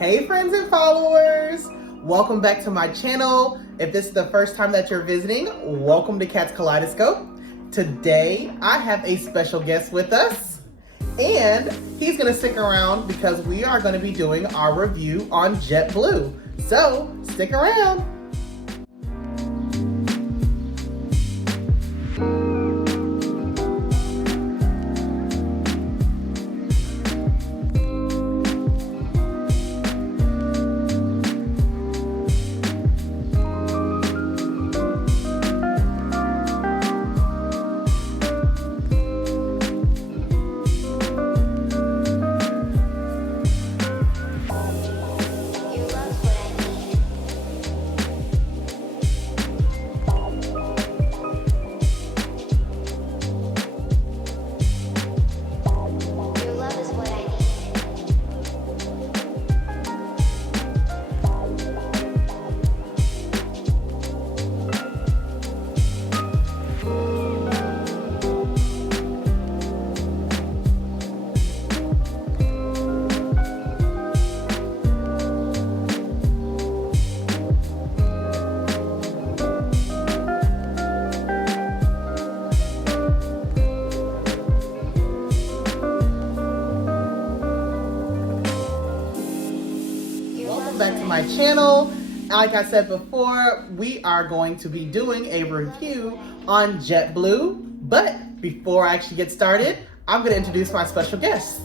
Hey friends and followers, welcome back to my channel. If this is the first time that you're visiting, welcome to Cat's Kaleidoscope. Today I have a special guest with us and he's gonna stick around because we are gonna be doing our review on JetBlue. So stick around. Back to my channel. Like I said before, we are going to be doing a review on JetBlue. But before I actually get started, I'm going to introduce my special guest.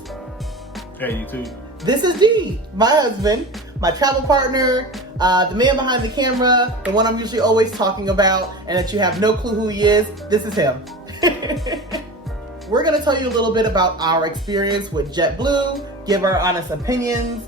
Hey, YouTube. This is D, my husband, my travel partner, the man behind the camera, the one I'm usually always talking about, and that you have no clue who he is. This is him. We're going to tell you a little bit about our experience with JetBlue, give our honest opinions,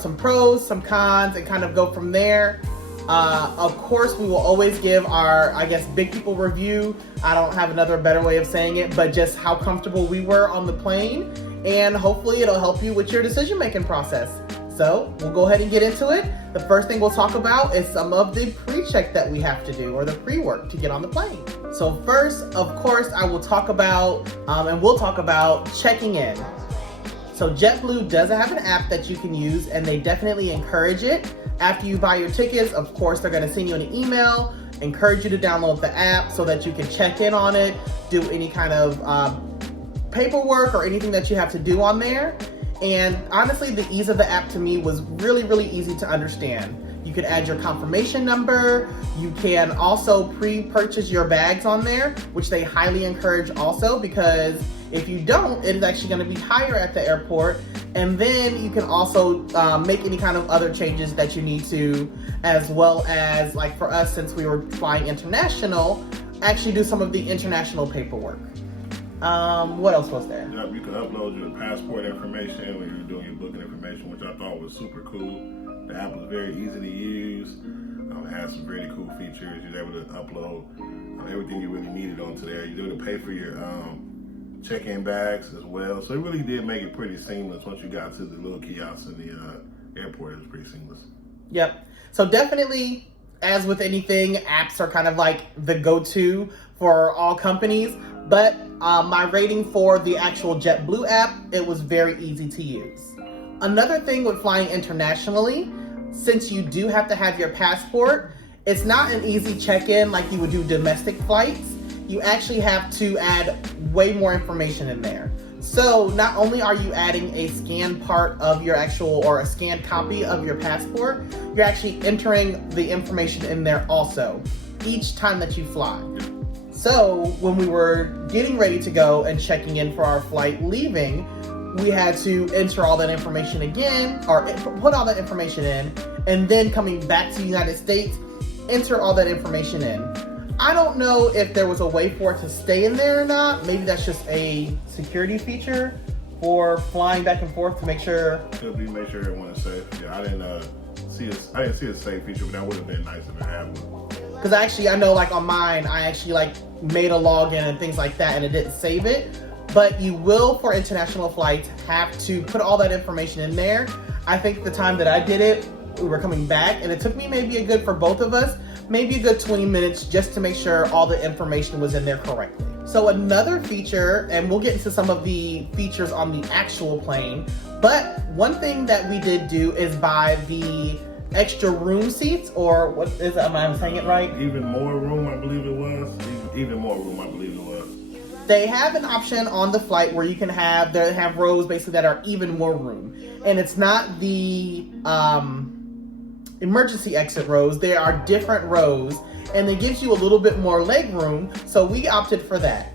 some pros, some cons, and kind of go from there. Of course, we will always give our, big people review. I don't have another better way of saying it, but just how comfortable we were on the plane. And hopefully it'll help you with your decision-making process. So we'll go ahead and get into it. The first thing we'll talk about is some of the pre-check that we have to do, or the pre-work to get on the plane. So first, of course, I will talk about, and we'll talk about checking in. So JetBlue does have an app that you can use, and they definitely encourage it. After you buy your tickets, of course, they're gonna send you an email, encourage you to download the app so that you can check in on it, do any kind of paperwork or anything that you have to do on there. And honestly, the ease of the app to me was really, really easy to understand. You can add your confirmation number. You can also pre-purchase your bags on there, which they highly encourage also, because if you don't, it is actually going to be higher at the airport. And then you can also make any kind of other changes that you need to, as well as, like for us, since we were flying international, actually do some of the international paperwork. What else was there? Yep, you can upload your passport information when you're doing your booking information, which I thought was super cool. The app was very easy to use. It had some really cool features. You're able to upload everything you really needed onto there. You're able to pay for your check-in bags as well. So it really did make it pretty seamless once you got to the little kiosk in the airport. It was pretty seamless. Yep. So definitely, as with anything, apps are kind of like the go-to for all companies. But my rating for the actual JetBlue app, it was very easy to use. Another thing with flying internationally, since you do have to have your passport, it's not an easy check-in like you would do domestic flights. You actually have to add way more information in there. So not only are you adding a scanned part of your actual, or a scanned copy of your passport, you're actually entering the information in there also, each time that you fly. So when we were getting ready to go and checking in for our flight leaving, we had to enter all that information again, or put all that information in, and then coming back to the United States, enter all that information in. I don't know if there was a way for it to stay in there or not. Maybe that's just a security feature for flying back and forth to make sure. Could be, make sure everyone is safe. Yeah, I didn't see a safe feature, but that would have been nice if it had one. Because actually, I know like on mine, I actually like made a login and things like that, and it didn't save it. But you will, for international flights, have to put all that information in there. I think the time that I did it, we were coming back, and it took me maybe a good, for both of us, maybe a good 20 minutes just to make sure all the information was in there correctly. So another feature, and we'll get into some of the features on the actual plane, But one thing that we did do is buy the extra room seats, or what is it? Am I saying it right? Even more room, I believe it was. Even more room, I believe it was. They have an option on the flight where you can have rows basically that are even more room, and it's not the emergency exit rows. There are different rows, and it gives you a little bit more leg room. So we opted for that.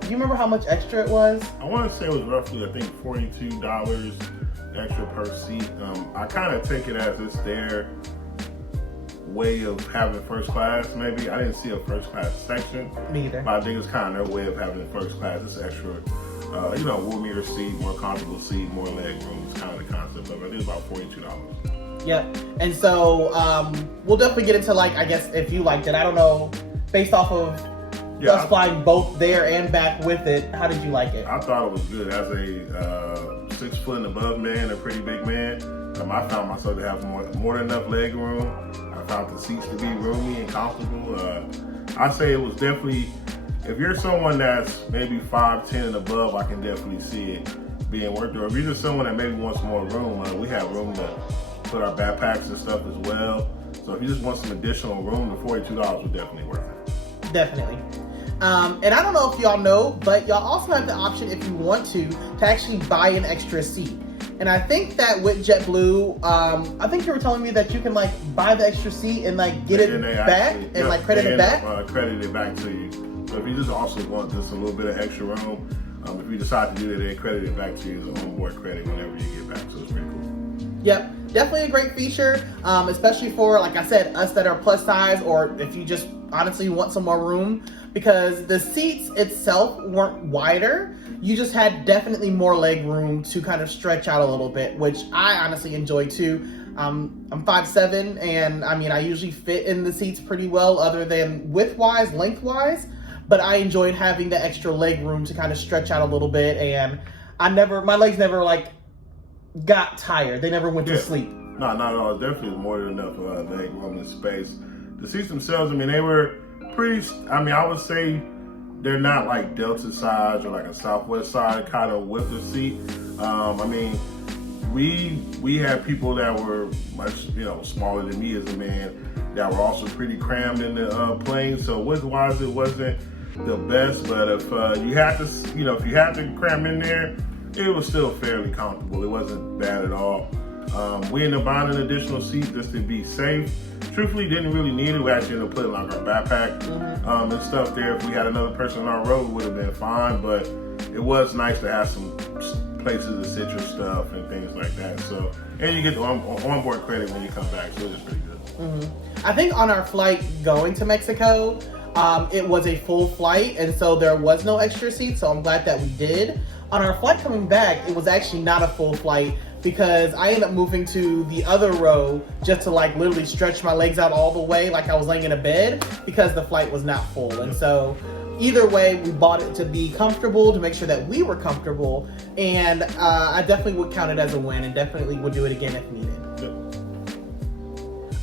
Do you remember how much extra it was? I want to say it was roughly, I think, $42 extra per seat. I kind of take it as it's their way of having first class, maybe. I didn't see a first class section. Me either. But I think it's kind of their way of having first class. It's extra, roomier seat, more comfortable seat, more leg room. It's kind of the concept of it. I think it's about $42. Yep. And so we'll definitely get into, like, I guess if you liked it. I don't know, based off of us flying both there and back with it, how did you like it? I thought it was good. As a 6 foot and above man, a pretty big man, I found myself to have more than enough leg room. I found the seats to be roomy and comfortable. I say it was definitely, if you're someone that's maybe 5'10" and above, I can definitely see it being worth it. Or if you're just someone that maybe wants more room, we have room to put our backpacks and stuff as well. So if you just want some additional room, the $42 was definitely worth it. Definitely. And I don't know if y'all know, but y'all also have the option, if you want to actually buy an extra seat. And I think that with JetBlue, I think you were telling me that you can like buy the extra seat and like get it back and like credit it back. Credit it back to you. So if you just also want just a little bit of extra room, if you decide to do that, they credit it back to you as an onboard credit whenever you get back. So it's pretty cool. Yep, definitely a great feature, especially for, like I said, us that are plus size, or if you just honestly want some more room, because the seats itself weren't wider. You just had definitely more leg room to kind of stretch out a little bit, which I honestly enjoy too. I'm 5'7", and I mean, I usually fit in the seats pretty well, other than width-wise, length-wise, but I enjoyed having the extra leg room to kind of stretch out a little bit, and my legs never like got tired. They never went to sleep. No, not at all. Definitely more than enough leg room and space. The seats themselves, I mean, they were pretty, I would say they're not like Delta size or like a Southwest side kind of width of seat. We had people that were much, smaller than me as a man that were also pretty crammed in the plane. So width-wise, it wasn't the best, but if you had to cram in there, it was still fairly comfortable. It wasn't bad at all. We ended up buying an additional seat just to be safe. Truthfully, didn't really need it. We actually ended up putting like our backpack and stuff there. If we had another person on our road, it would have been fine, but it was nice to have some places to sit your stuff and things like that. So, and you get the onboard credit when you come back, so it's just pretty good. I think on our flight going to Mexico, it was a full flight, and so there was no extra seat, so I'm glad that we did. On our flight coming back, it was actually not a full flight, because I ended up moving to the other row just to like literally stretch my legs out all the way like I was laying in a bed, because the flight was not full. And so either way, we bought it to be comfortable, to make sure that we were comfortable, and I definitely would count it as a win and definitely would do it again if needed.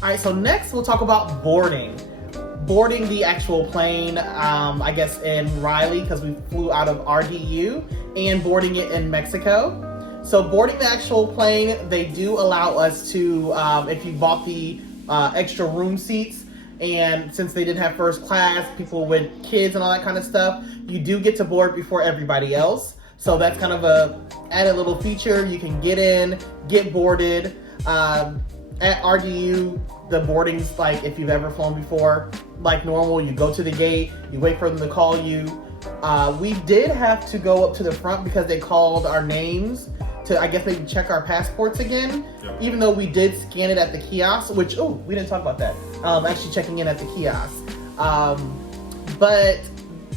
All right, so next we'll talk about boarding the actual plane, I guess in Raleigh, because we flew out of RDU, and boarding it in Mexico. So boarding the actual plane, they do allow us to, if you bought the extra room seats, and since they didn't have first class, people with kids and all that kind of stuff, you do get to board before everybody else. So that's kind of a added little feature. You can get in, get boarded. At RDU, the boarding's like, if you've ever flown before, like normal. You go to the gate, you wait for them to call you. We did have to go up to the front because they called our names to, I guess, maybe check our passports again, even though we did scan it at the kiosk, which, we didn't talk about that, actually checking in at the kiosk. But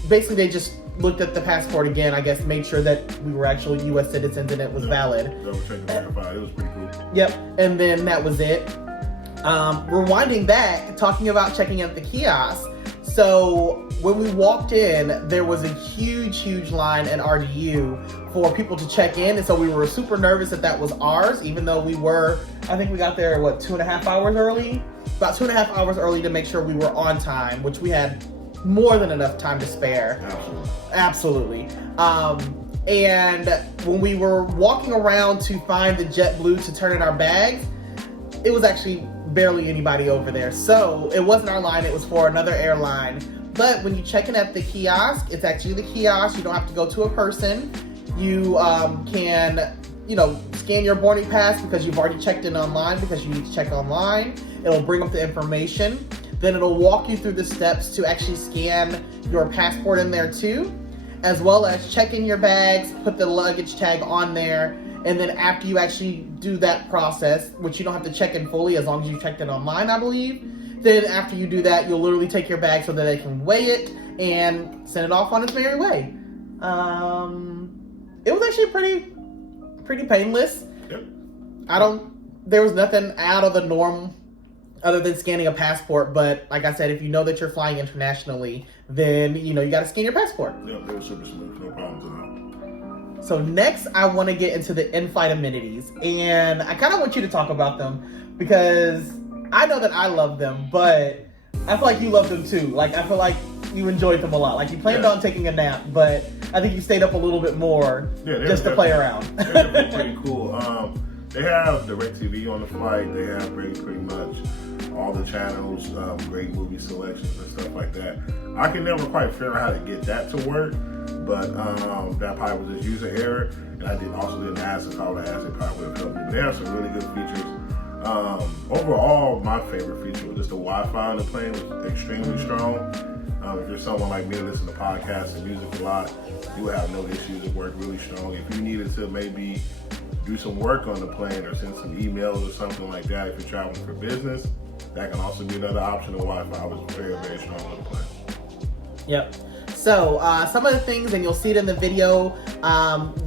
basically they just looked at the passport again, I guess, made sure that we were actual U.S. citizens and it was valid. Double check and verify. It was pretty cool. Yep, and then that was it. Rewinding back, talking about checking in at the kiosk, so when we walked in, there was a huge line in RDU for people to check in, and so we were super nervous that was ours, even though we were, I think we got there, 2.5 hours early? About 2.5 hours early to make sure we were on time, which we had more than enough time to spare. Absolutely. And when we were walking around to find the JetBlue to turn in our bags, it was actually barely anybody over there. So it wasn't our line, it was for another airline. But when you check in at the kiosk, it's actually the kiosk. You don't have to go to a person. You can, scan your boarding pass because you've already checked in online, because you need to check online. It'll bring up the information. Then it'll walk you through the steps to actually scan your passport in there too, as well as check in your bags, put the luggage tag on there. And then after you actually do that process, which you don't have to check in fully as long as you checked it online, I believe, then after you do that, you'll literally take your bag so that they can weigh it and send it off on its merry way. It was actually pretty painless. Yep. There was nothing out of the norm other than scanning a passport, but like I said, if you know that you're flying internationally, then you got to scan your passport. Yep, they were super smooth, no problems at all. So next, I want to get into the in-flight amenities, and I kind of want you to talk about them because I know that I love them, but I feel like you love them too. Like, I feel like you enjoyed them a lot. Like, you planned on taking a nap, but I think you stayed up a little bit more just to play around. They're pretty cool. They have DirecTV on the flight. They have pretty much all the channels, great movie selections and stuff like that. I can never quite figure out how to get that to work, but that probably was just user error. And I didn't ask if I would have asked, it probably would have helped me. But they have some really good features. Overall, my favorite feature was just the Wi-Fi on the plane was extremely strong. If you're someone like me that listens to podcasts and music a lot, you would have no issues. It worked really strong. If you needed to maybe do some work on the plane or send some emails or something like that, if you're traveling for business, that can also be another option. The Wi-Fi was very, very strong on the plane. Yep. So some of the things, and you'll see it in the video,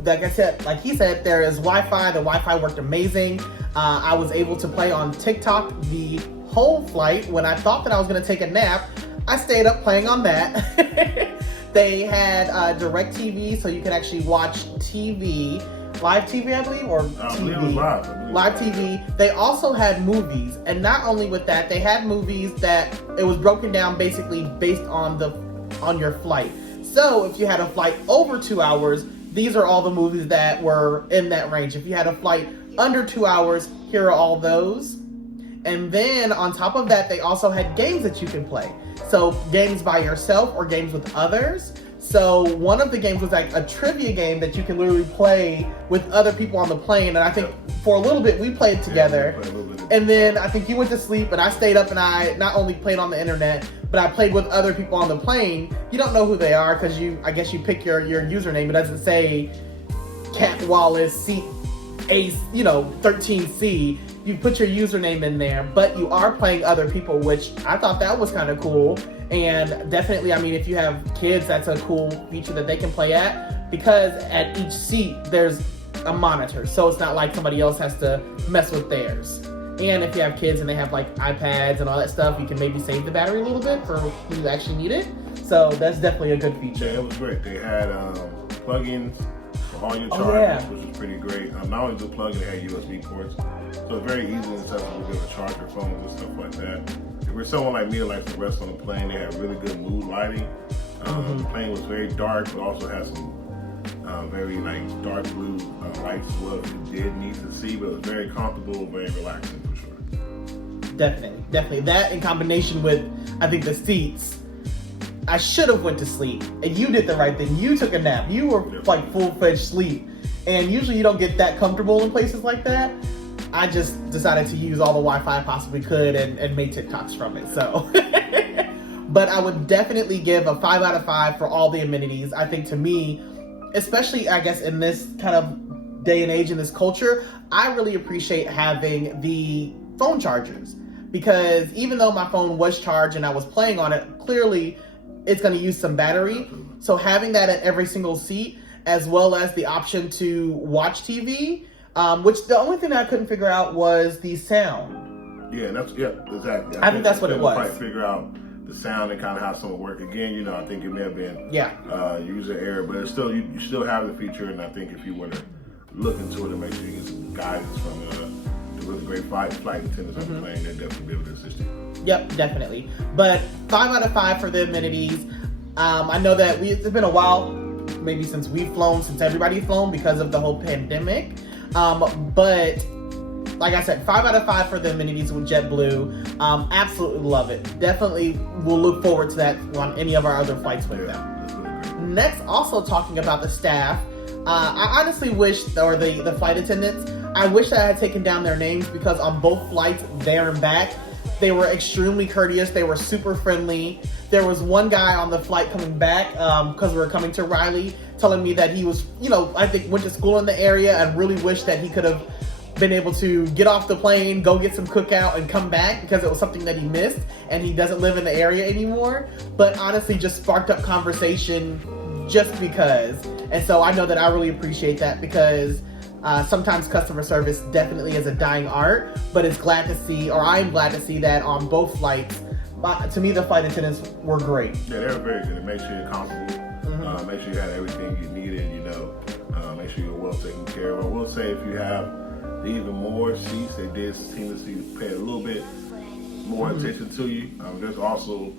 like I said, like he said, there is Wi-Fi. The Wi-Fi worked amazing. I was able to play on TikTok the whole flight. When I thought that I was going to take a nap, I stayed up playing on that. They had DirecTV, so you could actually watch TV, live TV, I believe, or TV. It was live. Live TV. They also had movies, and not only with that, they had movies that it was broken down basically based on your flight. So if you had a flight over 2 hours, these are all the movies that were in that range. If you had a flight under 2 hours, here are all those. And then on top of that, they also had games that you can play. So games by yourself or games with others. So one of the games was like a trivia game that you can literally play with other people on the plane. And I think for a little bit we played together. And then I think you went to sleep and I stayed up and I not only played on the internet, but I played with other people on the plane. You don't know who they are because I guess you pick your username. It doesn't say Cat Wallace, seat Ace, 13C. You put your username in there, but you are playing other people, which I thought that was kind of cool. And definitely, I mean, if you have kids, that's a cool feature that they can play at, because at each seat, there's a monitor. So it's not like somebody else has to mess with theirs. And if you have kids and they have like iPads and all that stuff, you can maybe save the battery a little bit for when you actually need it. So that's definitely a good feature. Yeah, it was great. They had plugins for all your chargers, which was pretty great. Not only the plug-in, they had USB ports. So it's very easy and accessible to charge your phones and stuff like that. If you're someone like me who likes to rest on the plane, they had really good mood lighting. The plane was very dark, but also had some very dark blue lights as well if you did need to see, but it was very comfortable, very relaxing for sure. Definitely. That in combination with, I think, the seats. I should have went to sleep, and you did the right thing. You took a nap. You were like full-fledged sleep, and usually you don't get that comfortable in places like that. I just decided to use all the Wi-Fi I possibly could and made TikToks from it. So, but I would definitely give a 5 out of 5 for all the amenities. I think to me, especially I guess in this kind of day and age in this culture, I really appreciate having the phone chargers, because even though my phone was charged and I was playing on it, clearly it's going to use some battery. So having that at every single seat, as well as the option to watch TV, which the only thing that I couldn't figure out was the sound. Yeah, exactly. I think that's what it was. Quite figure out the sound and kind of how some would work. Again, I think it may have been user error, but it's still you still have the feature. And I think if you were to look into it and make sure you get some guidance from the really great flight attendants on the plane, they'd definitely be able to assist you. Yep, definitely. But 5 out of 5 for the amenities. I know that it's been a while maybe since we've flown, since everybody's flown because of the whole pandemic. But like I said, 5 out of 5 for the amenities with JetBlue. Absolutely love it. Definitely will look forward to that on any of our other flights with them. Next, also talking about the staff, I honestly wish, or the flight attendants, I wish that I had taken down their names, because on both flights, there and back, they were extremely courteous. They were super friendly. There was one guy on the flight coming back, because we were coming to Raleigh, telling me that he was, I think went to school in the area and really wished that he could have been able to get off the plane, go get some cookout, and come back, because it was something that he missed, and he doesn't live in the area anymore. But honestly, just sparked up conversation just because. And so I know that I really appreciate that, because sometimes customer service definitely is a dying art, but it's glad to see, or I'm glad to see that on both flights. To me, the flight attendants were great. Yeah, they were very good. It makes sure you're comfortable. Make sure you had everything you needed, make sure you're well taken care of. I will say, if you have even more seats, they did seem to pay a little bit more attention to you. There's also,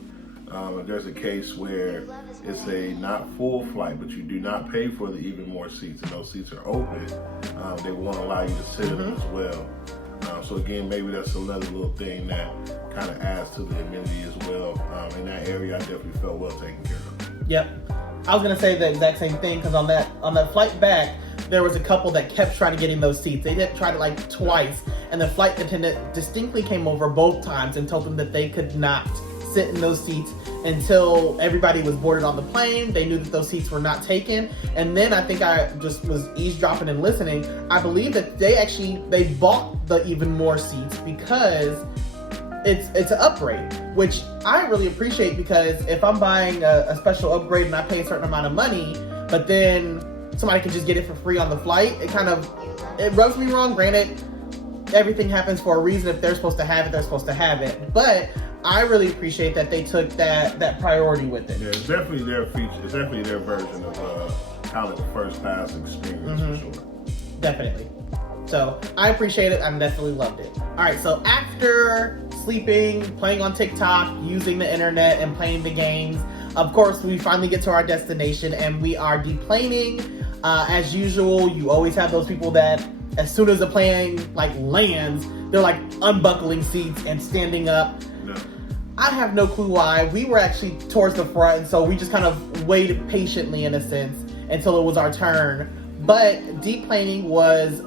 there's a case where it's a not full flight, but you do not pay for the even more seats, and those seats are open. They won't allow you to sit in them as well. So again, maybe that's another little thing that kind of adds to the amenity as well. In that area, I definitely felt well taken care of. Yep. I was gonna say the exact same thing, because on that flight back, there was a couple that kept trying to get in those seats. They did try it like twice, and the flight attendant distinctly came over both times and told them that they could not sit in those seats until everybody was boarded on the plane. They knew that those seats were not taken. And then I think I just was eavesdropping and listening. I believe that they bought the even more seats because it's an upgrade, which I really appreciate, because if I'm buying a special upgrade and I pay a certain amount of money, but then somebody can just get it for free on the flight, it rubs me wrong. Granted, everything happens for a reason. If they're supposed to have it, they're supposed to have it. But I really appreciate that they took that priority with it. Yeah, it's definitely their feature. It's definitely their version of kind of the first class experience for sure. Definitely. So I appreciate it. I definitely loved it. All right. So after sleeping, playing on TikTok, using the internet, and playing the games, of course, we finally get to our destination, and we are deplaning. As usual, you always have those people that, as soon as the plane lands, they're unbuckling seats and standing up. No. I have no clue why. We were actually towards the front, and so we just kind of waited patiently, in a sense, until it was our turn. But deplaning was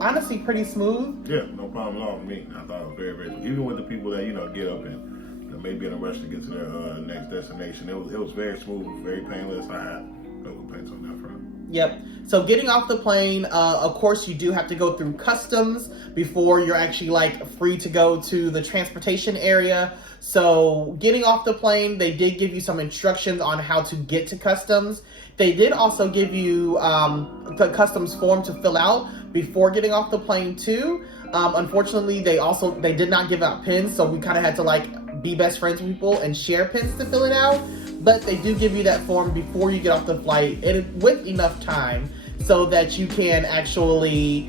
honestly pretty smooth. Yeah, no problem at all for me. I thought it was very, very smooth. Even with the people that get up and maybe in a rush to get to their next destination, it was very smooth, very painless. I had no complaints on that front. Yep. So getting off the plane, of course, you do have to go through customs before you're actually free to go to the transportation area. So getting off the plane, they did give you some instructions on how to get to customs. They did also give you the customs form to fill out before getting off the plane too. Unfortunately, they did not give out pins, so we kind of had to be best friends with people and share pins to fill it out. But they do give you that form before you get off the flight, and with enough time so that you can actually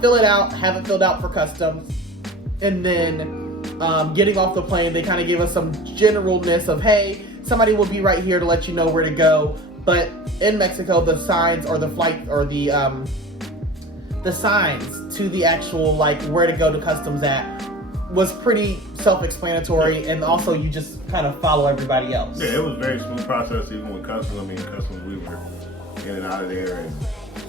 fill it out, have it filled out for customs, and then getting off the plane, they kind of gave us some generalness of, hey, somebody will be right here to let you know where to go. But in Mexico, the signs or the flight or the signs to the actual where to go to customs at was pretty self-explanatory, and also you just kind of follow everybody else. Yeah, it was a very smooth process, even with customs. Customs, we were in and out of there in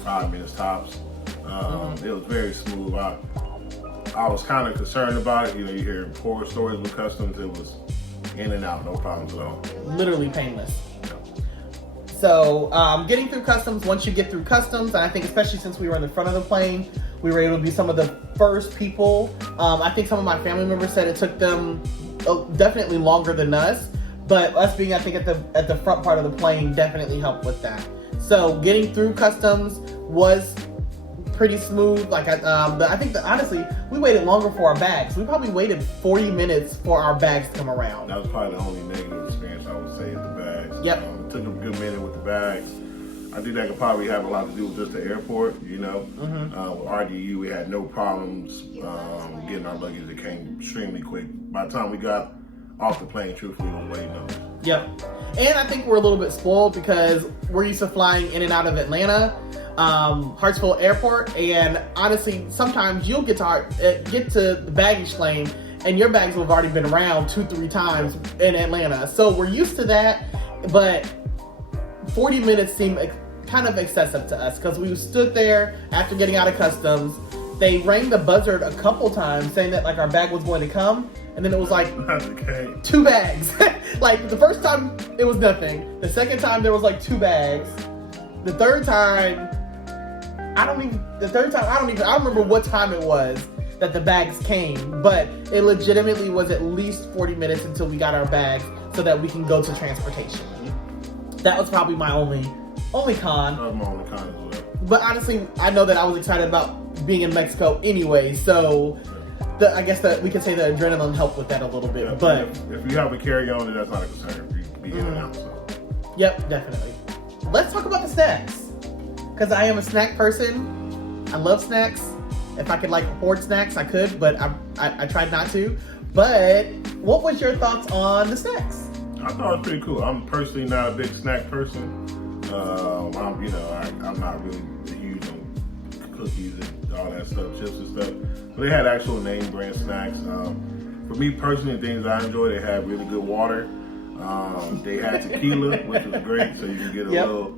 5 minutes tops. It was very smooth. I was kind of concerned about it. You hear horror stories with customs. It was in and out, no problems at all. Literally painless. So getting through customs, once you get through customs, and I think especially since we were in the front of the plane, we were able to be some of the first people. I think some of my family members said it took them definitely longer than us, but us being, I think, at the front part of the plane definitely helped with that. So getting through customs was pretty smooth. I think that honestly, we waited longer for our bags. We probably waited 40 minutes for our bags to come around. That was probably the only negative experience I would say is the bags. Yep. It took a good minute with the bags. I think that could probably have a lot to do with just the airport, With RDU, we had no problems getting our luggage. It came extremely quick. By the time we got off the plane, truthfully, was waiting on us. Yep. And I think we're a little bit spoiled because we're used to flying in and out of Atlanta, Hartsfield Airport, and honestly, sometimes you'll get to the baggage claim and your bags will have already been around 2-3 times in Atlanta. So we're used to that, but 40 minutes seemed kind of excessive to us because we stood there after getting out of customs. They rang the buzzard a couple times saying that like our bag was going to come, and then it was like 2 bags. Like the first time it was nothing. The second time there was like 2 bags. The third time, I don't remember what time it was that the bags came, but it legitimately was at least 40 minutes until we got our bags so that we can go to transportation. That was probably my only con. That was my only con as well. But honestly, I know that I was excited about being in Mexico anyway, so I guess that we could say the adrenaline helped with that a little bit. Yeah, but if you have a carry-on, that's not a concern. You be in and out. So. Yep, definitely. Let's talk about the snacks, because I am a snack person. I love snacks. If I could like hoard snacks, I could, but I tried not to. But what was your thoughts on the snacks? I thought it was pretty cool. I'm personally not a big snack person. I'm not really huge on cookies and all that stuff, chips and stuff. But they had actual name brand snacks. For me personally, the things I enjoy, they had really good water. They had tequila, which was great, so you can get a little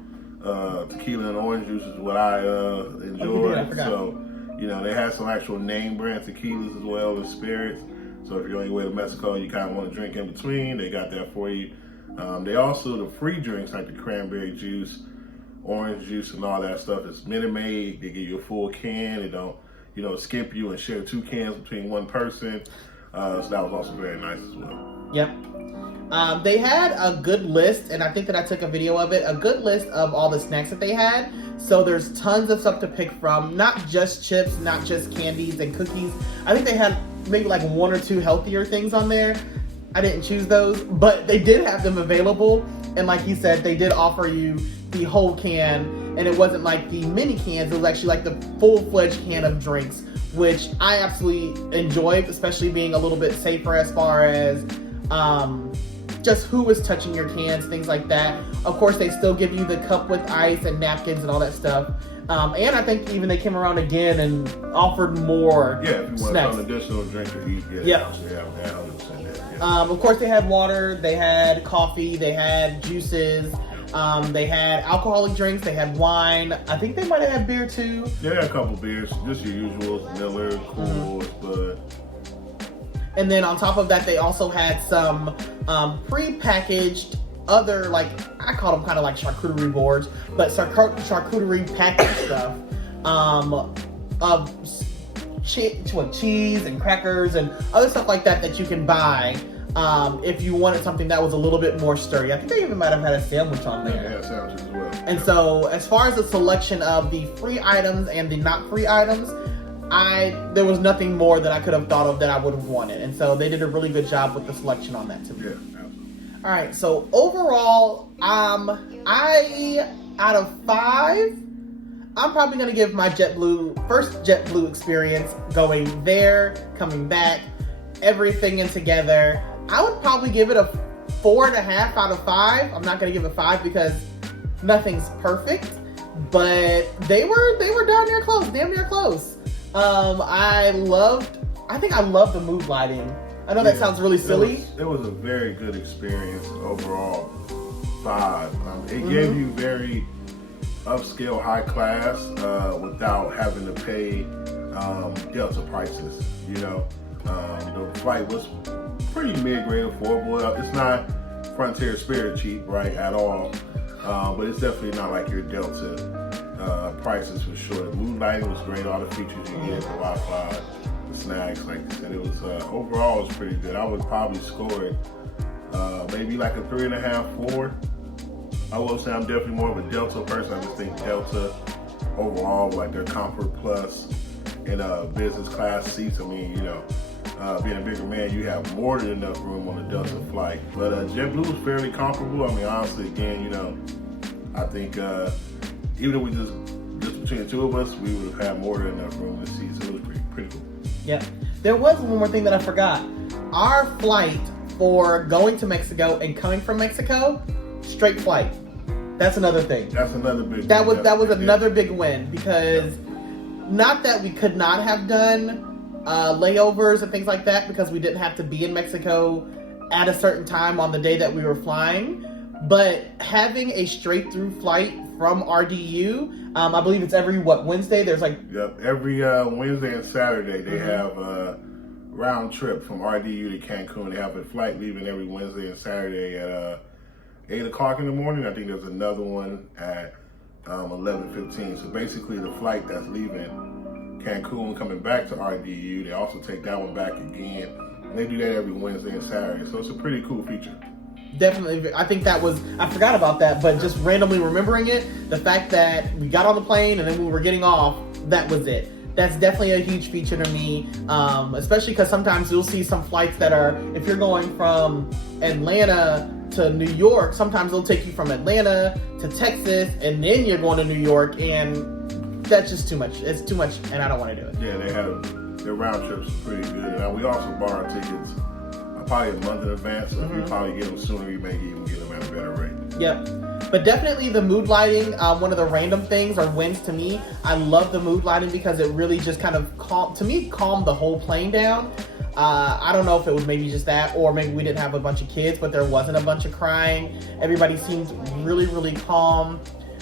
tequila and orange juice is what I enjoy. So, they had some actual name brand tequilas as well as spirits. So if you're on your way to Mexico, you kind of want to drink in between, they got that for you. They also, the free drinks like the cranberry juice, orange juice, and all that stuff is Minute Maid. They give you a full can. They don't, skimp you and share 2 cans between one person. So that was also very nice as well. Yep. They had a good list, and I think that I took a video of it, a good list of all the snacks that they had. So there's tons of stuff to pick from, not just chips, not just candies and cookies. I think they had maybe like 1 or 2 healthier things on there. I didn't choose those, but they did have them available. And like he said, they did offer you the whole can, and it wasn't like the mini cans. It was actually like the full-fledged can of drinks, which I absolutely enjoyed, especially being a little bit safer as far as just who was touching your cans, things like that. Of course, they still give you the cup with ice and napkins and all that stuff. And I think even they came around again and offered more if you want snacks. some additional drink to eat, Of course, they had water, they had coffee, they had juices, they had alcoholic drinks, they had wine. I think they might have had beer too. They had a couple beers, just your usuals, Miller, Coors, Bud. And then on top of that, they also had some pre-packaged other, like, I call them kind of like charcuterie boards, but charcuterie packaged stuff of cheese and crackers and other stuff like that you can buy if you wanted something that was a little bit more sturdy. I think they even might have had a sandwich on there. Yeah, they had sandwiches as well. And so as far as the selection of the free items and the not free items, there was nothing more that I could have thought of that I would have wanted. And so they did a really good job with the selection on that too. Yeah, absolutely. All right, so overall, out of 5, I'm probably going to give my first JetBlue experience going there, coming back, everything in together. I would probably give it a 4.5 out of 5. I'm not going to give it 5 because nothing's perfect, but they were damn near close. I think I loved the mood lighting. I know that sounds really silly. It was a very good experience overall. 5. It gave you very upscale, high class, without having to pay Delta prices. The flight was pretty mid-grade, affordable. It's not Frontier Spirit cheap, right, at all. But it's definitely not like your Delta prices for sure. The mood lighting was great. All the features you get, the Wi-Fi, the snacks, like you said, it was overall it was pretty good. I would probably score it maybe like a 3.5, 4. I will say I'm definitely more of a Delta person. I just think Delta overall, like their Comfort Plus and business class seats. I mean, being a bigger man, you have more than enough room on a Delta flight. But JetBlue was fairly comparable. I mean, honestly, again, I think even if we just between the 2 of us, we would have had more than enough room to see. So it was pretty cool. Yeah. There was one more thing that I forgot. Our flight for going to Mexico and coming from Mexico, straight flight. That's another thing. That's another big. That was another big win, because not that we could not have done layovers and things like that, because we didn't have to be in Mexico at a certain time on the day that we were flying, but having a straight through flight from RDU, I believe it's every Wednesday. There's like every Wednesday and Saturday they have a round trip from RDU to Cancun. They have a flight leaving every Wednesday and Saturday at 8 o'clock in the morning. I think there's another one at 11:15. So basically the flight that's leaving Cancun coming back to RDU, they also take that one back again. And they do that every Wednesday and Saturday. So it's a pretty cool feature. Definitely. I think I forgot about that, but just randomly remembering it, the fact that we got on the plane and then we were getting off, that was it. That's definitely a huge feature to me, especially because sometimes you'll see some flights that are, if you're going from Atlanta to New York, sometimes they'll take you from Atlanta to Texas, and then you're going to New York, and that's just too much. It's too much, and I don't want to do it. Yeah, their round trips are pretty good. And we also bought our tickets probably a month in advance, so if you probably get them sooner, you may even get them at a better rate. Yep. But definitely the mood lighting, one of the random things or wins to me. I love the mood lighting because it really just kind of calmed the whole plane down. I don't know if it was maybe just that, or maybe we didn't have a bunch of kids, but there wasn't a bunch of crying. Everybody seemed really, really calm.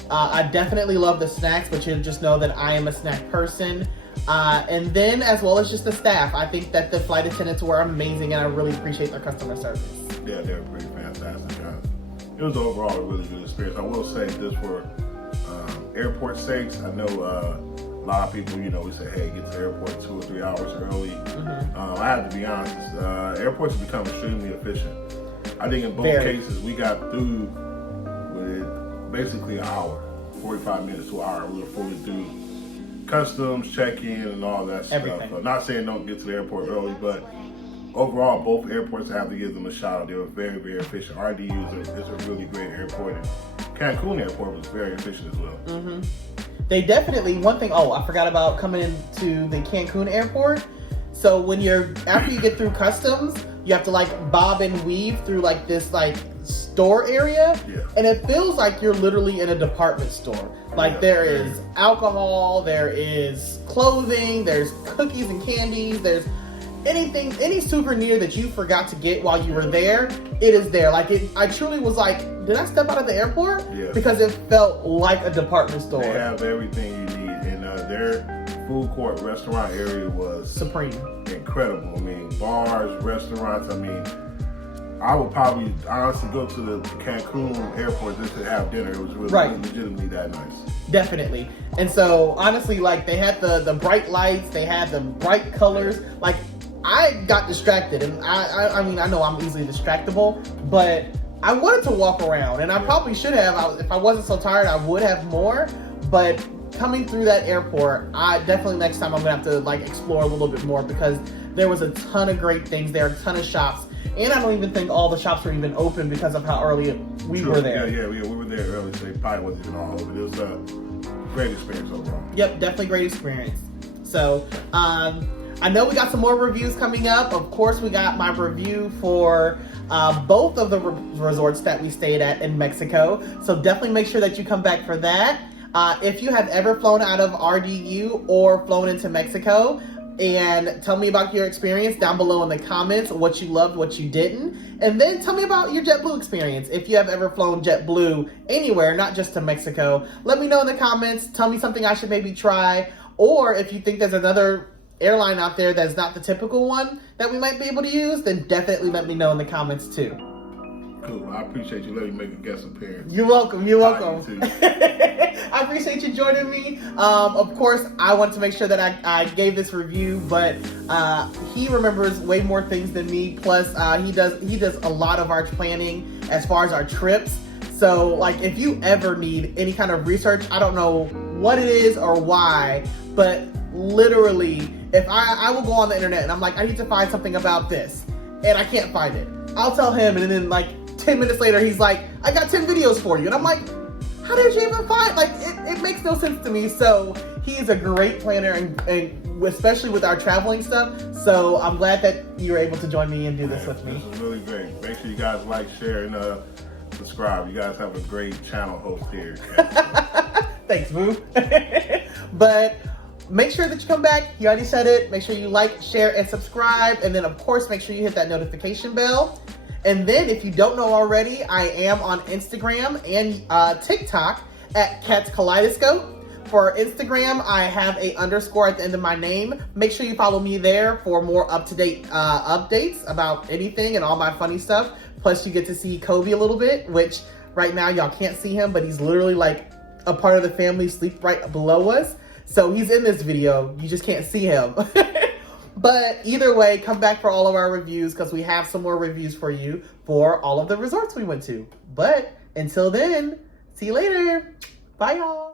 I definitely love the snacks, but you just know that I am a snack person. And then, as well as just the staff, I think that the flight attendants were amazing, and I really appreciate their customer service. Yeah, they were pretty fantastic, guys. It was overall a really good experience. I will say this for airport sakes. I know a lot of people, we say, hey, get to the airport 2 or 3 hours early. I have to be honest, airports have become extremely efficient. I think in both cases, we got through with basically an hour, 45 minutes to an hour. We were fully through customs, check-in, and all that stuff. Not saying don't get to the airport early, but overall, both airports, I have to give them a shout out. They were very, very efficient. RDU is a really great airport, and Cancun airport was very efficient as well. They definitely, one thing, I forgot about coming into the Cancun airport. So after you get through customs, you have to bob and weave through this store area, and it feels like you're literally in a department store. There is alcohol, there is clothing, there's cookies and candies, there's any souvenir that you forgot to get while you were there, it is there. I truly was did I step out of the airport? Because it felt like a department store. They have everything you need, and their food court restaurant area was supreme, incredible. I mean, bars, restaurants. I mean, I would probably honestly go to the Cancun airport just to have dinner. It was really legitimately that nice. Definitely. And so honestly, they had the bright lights, they had the bright colors. I got distracted, and I mean, I know I'm easily distractible, but I wanted to walk around, and I probably should have. If I wasn't so tired, I would have more. But coming through that airport, I definitely next time I'm gonna have to explore a little bit more, because there was a ton of great things there, a ton of shops, and I don't even think all the shops were even open because of how early we were there. Yeah, we were there early, so they probably wasn't even all open. It was a great experience overall. Yep, definitely great experience. So, I know we got some more reviews coming up. Of course, we got my review for both of the resorts that we stayed at in Mexico. So definitely make sure that you come back for that. If you have ever flown out of RDU or flown into Mexico, and tell me about your experience down below in the comments, what you loved, what you didn't. And then tell me about your JetBlue experience. If you have ever flown JetBlue anywhere, not just to Mexico, let me know in the comments. Tell me something I should maybe try. Or if you think there's another airline out there that's not the typical one that we might be able to use, then definitely let me know in the comments too. Cool. I appreciate you letting me make a guest appearance. You're welcome. I appreciate you joining me. Of course, I want to make sure that I gave this review, but he remembers way more things than me. Plus, he does a lot of our planning as far as our trips. So, if you ever need any kind of research, I don't know what it is or why, but literally, if I will go on the internet and I'm I need to find something about this, and I can't find it, I'll tell him, and then 10 minutes later, he's I got 10 videos for you. And I'm how did you even find, like, it makes no sense to me. So he's a great planner, and especially with our traveling stuff. So I'm glad that you're able to join me and do this with me. This is really great. Make sure you guys like, share, and subscribe. You guys have a great channel host here. Thanks, Boo. But make sure that you come back. You already said it. Make sure you like, share, and subscribe. And then, of course, make sure you hit that notification bell. And then, if you don't know already, I am on Instagram and TikTok at Cat's Kaleidoscope. For Instagram, I have a _ at the end of my name. Make sure you follow me there for more up-to-date updates about anything and all my funny stuff. Plus, you get to see Kobe a little bit, which right now y'all can't see him, but he's literally like a part of the family, sleep right below us. So he's in this video. You just can't see him. But either way, come back for all of our reviews because we have some more reviews for you for all of the resorts we went to. But until then, see you later. Bye, y'all.